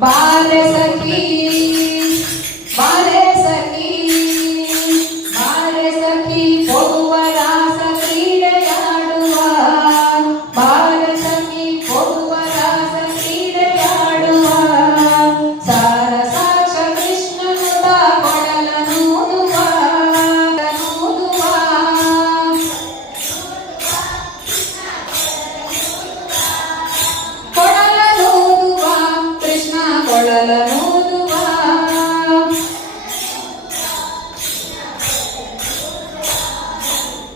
बालसखी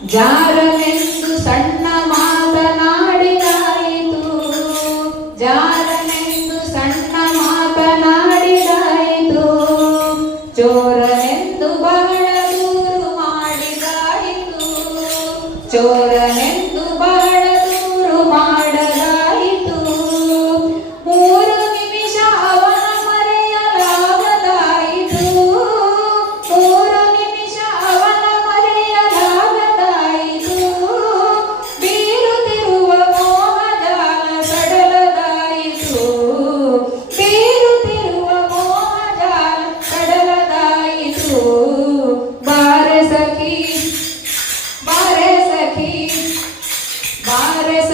ಜಾರನೆಂದು ಸಣ್ಣ ಮಾತನಾಡಿದಾಯಿತು. ಜಾರನೆಂದು ಸಣ್ಣ ಮಾತನಾಡಿದಾಯಿತು. ಚೋರನೆಂದು ಬಹಳ ದೂರು ಮಾಡಿದಾಯಿತು. ಚೋರನೆಂದು ಬಹಳ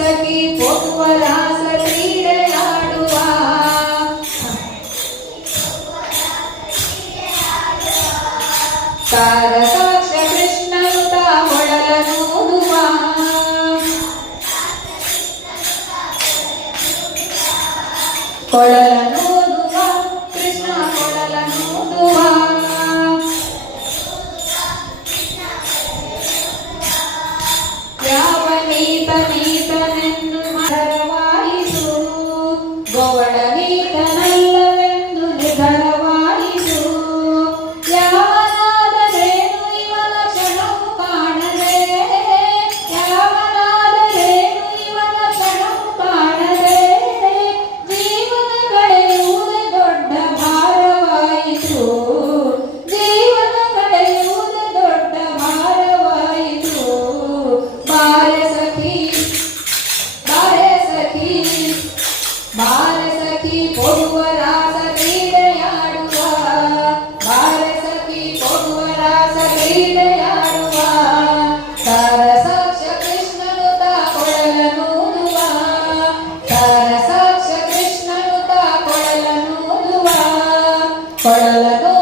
ಸಖಿ ಪೊಕ್ಕುವರಾಸ ಕ್ರೀಡೆಯಾಡುವ ತಾರಸಾಕ್ಷ ಕೃಷ್ಣನುತ ಹೊಳಲ ನೋಡುವ ಹೊಳಲ 快来来快